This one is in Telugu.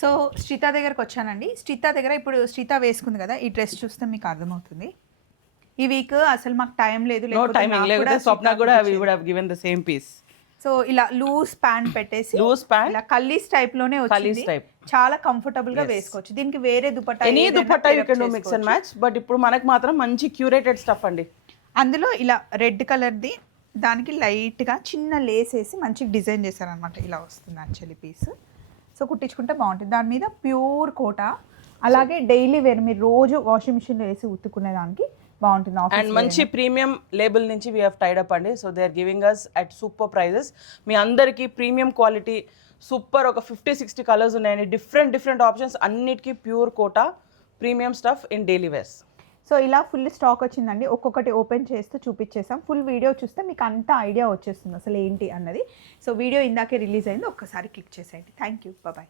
సో శ్రీత దగ్గరకు వచ్చానండి. శ్రీత దగ్గర ఇప్పుడు శ్రీత వేసుకుంది కదా, ఈ డ్రెస్ చూస్తే మీకు అర్థమవుతుంది. ఈ వీక్ అసలు మాకు టైం లేదు, నో టైమింగ్ లేకపోతే స్వప్న కూడా we would have given the same piece. So ఇలా లూజ్ ప్యాంట్ పెట్టేసి లూజ్ ప్యాంట్ ఇలా కల్లీస్ టైప్ లోనే వచ్చింది. చాలా కంఫర్టబుల్ గా వేసుకోవచ్చు. దీనికి వేరే dupatta any dupatta you can do mix and match. But ఇప్పుడు మనకు మాత్రం మంచి క్యూరేటెడ్ స్టఫ్ అండి. అందులో ఇలా రెడ్ కలర్ది దానికి లైట్గా చిన్న లేస్ వేసి మంచి డిజైన్ చేశారనమాట. ఇలా వస్తుంది యాక్చువల్లీ పీస్. సో కుట్టించుకుంటే బాగుంటుంది. దాని మీద ప్యూర్ కోట, అలాగే డైలీ వేర్ మీరు రోజు వాషింగ్ మిషన్లో వేసి ఉతుక్కునే దానికి బాగుంటుంది. అండ్ మంచి ప్రీమియం లేబుల్ నుంచి వీ హ్యావ్ టైడ్ అప్ అండి. So they are giving us at super prices. మీ అందరికీ ప్రీమియం క్వాలిటీ సూపర్ ఒక 50-60 కలర్స్ ఉన్నాయండి. డిఫరెంట్ ఆప్షన్స్, అన్నిటికీ pure Kota premium stuff in daily wears. So ఇలా ఫుల్ స్టాక్ వచ్చిందండి. ఒక్కొక్కటి ఓపెన్ చేస్తూ చూపించేసాం. ఫుల్ వీడియో చూస్తే మీకు అంత ఐడియా వచ్చేస్తుంది అసలు ఏంటి అన్నది. సో వీడియో ఇందాకే రిలీజ్ అయింది, ఒక్కసారి క్లిక్ చేసేయండి. Thank you, bye.